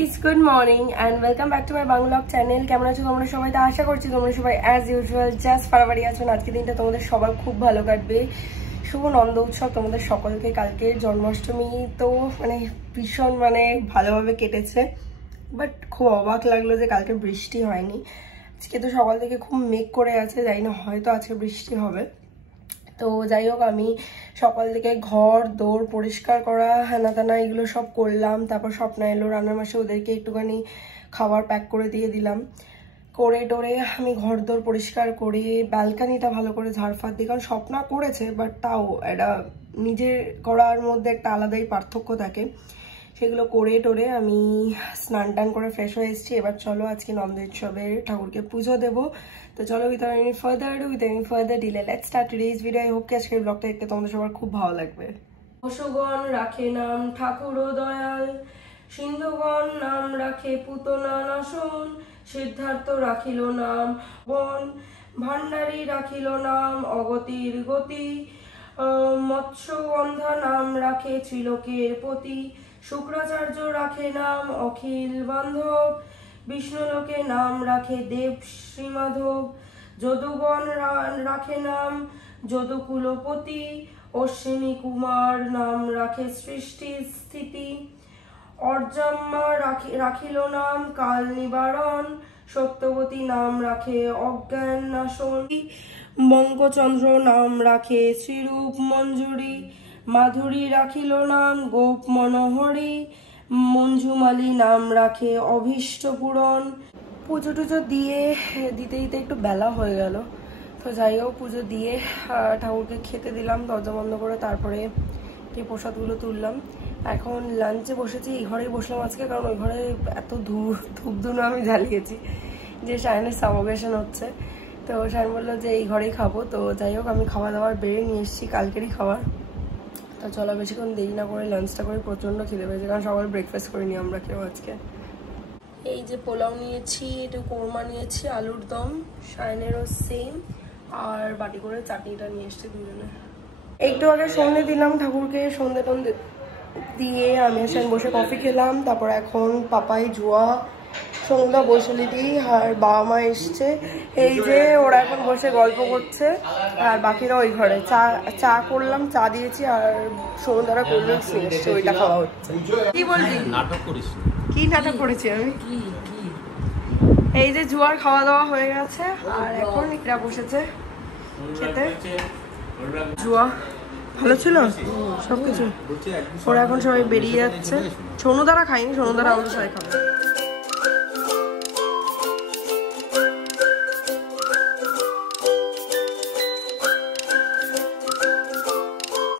Guys, good morning and welcome back to my vlog channel. কেমন আছো তোমরা সবাই? তো আশা করছি তোমরা সবাই অ্যাজ ইউজুয়াল জাস্ট ফারাবাড়ি আছো। আজকে দিনটা তোমাদের সবার খুব ভালো কাটবে। শুভ নন্দ উৎসব তোমাদের সকলকে। কালকে জন্মাষ্টমী, তো ভীষণ ভালোভাবে কেটেছে। বাট খুব অবাক লাগলো যে কালকে বৃষ্টি হয়নি। আজকে তো সকাল থেকে খুব মেঘ করে আছে, জানি না হয়তো আজকে বৃষ্টি হবে। তো যাই হোক, আমি সকাল থেকে ঘর দৌড় পরিষ্কার করা হেনা তেনা এগুলো সব করলাম। তারপর স্বপ্না এলো রান্নার মাসে, ওদেরকে একটুখানি খাবার প্যাক করে দিয়ে দিলাম। করে টোরে আমি ঘর দৌড় পরিষ্কার করে ব্যালকানিটা ভালো করে ঝাড়ফাড় দিই, কারণ স্বপ্না করেছে বাট তাও এটা নিজের করার মধ্যে একটা আলাদাই পার্থক্য থাকে। সেগুলো করে টোরে আমি স্নান টান করে ফ্রেশ হয়ে এসেছি। এবার চলো আজকে নন্দ উৎসবের ঠাকুরকে পুজো দেবো। তো চলো without any further delay let's start today's video. I hope কি আজকের ব্লগটা দেখতে তোমাদের সবার খুব ভালো লাগবে। পশুগণ রাখে নাম ঠাকুর দয়াল, সিন্ধুগণ নাম রাখে পুতনা নাশন, সিদ্ধার্থ রাখিল নাম বন, ভান্ডারী রাখিল নাম অগতির গতি, মৎস্যগন্ধা নাম রাখে ত্রিলোকের পতি, শুক্রাচার্য রাখে নাম অখিল বান্ধব, বিষ্ণুলোকে নাম রাখে দেব শ্রীমাধব, যদুগণ রাখে নাম যদুকুলপতি, অশ্বিনী কুমার নাম রাখে সৃষ্টি স্থিতি, অর্জাম্মা রাখিল নাম কাল নিবারণ, সত্যবতী নাম রাখে অজ্ঞান নাশন, বঙ্গচন্দ্র নাম রাখে শ্রীরূপ মঞ্জুরি, মাধুরী রাখিল নাম গোপ মনোহরী, মঞ্জুমালী নাম রাখে অভীষ্ট পূরণ। পুজো টুজো দিতে একটু বেলা হয়ে গেল। তো যাই হোক, পুজো দিয়ে ঠাকুরকে খেতে দিলাম দরজা বন্ধ করে। তারপরে এই প্রসাদগুলো তুললাম। এখন লাঞ্চে বসেছি। এই ঘরেই বসলাম আজকে, কারণ ওই ঘরে এত ধূপ ধুনো আমি জ্বালিয়েছি যে শায়নের সাফোকেশন হচ্ছে। তো শায়ন বললো যে এই ঘরেই খাবো। তো যাই হোক, আমি খাওয়া দাওয়ার বেড়ে নিয়ে এসেছি, কালকেরই খাবার। তো চলো বেশিক্ষণ দেরি না করে লাঞ্চটা করে, প্রচণ্ড খিদে পেয়েছে, কারণ সকালে ব্রেকফাস্ট করিনি আমরা কেউ আজকে। এই যে পোলাও নিয়েছি, একটু কোরমা নিয়েছি, আলুর দম, শায়নেরও সেম, আর বাটি করে চাটনিটা নিয়ে এসছি দুজনে। একটু আগে সন্ধে দিলাম ঠাকুরকে, সন্ধে টন্ধে দিয়ে আমি শায়ন বসে কফি খেলাম। তারপর এখন পাপাই জুয়া সন্ধ্যা বৈশালী দিই আর বাবা মা এসছে। এই যে ওরা এখন বসে গল্প করছে, আর বাকিরা ওই ঘরে চা করলাম, চা দিয়েছি, আর সন্ধ্যারা কোল্ড ড্রিঙ্কস নিয়ে এসছে, ওইটা খাওয়া হচ্ছে। কি বলবি? নাটক করিস? কি নাটক করেছি আমি? এই যে জুয়ার খাওয়া দাওয়া হয়ে গেছে, আর এখন এরা বসেছে খেতে। জুয়া ভালো ছিল সবকিছু। ওরা এখন সবাই বেরিয়ে যাচ্ছে। সোনু দ্বারা খাইনি, সোনু দ্বারা আমাদের সবাই খাবে।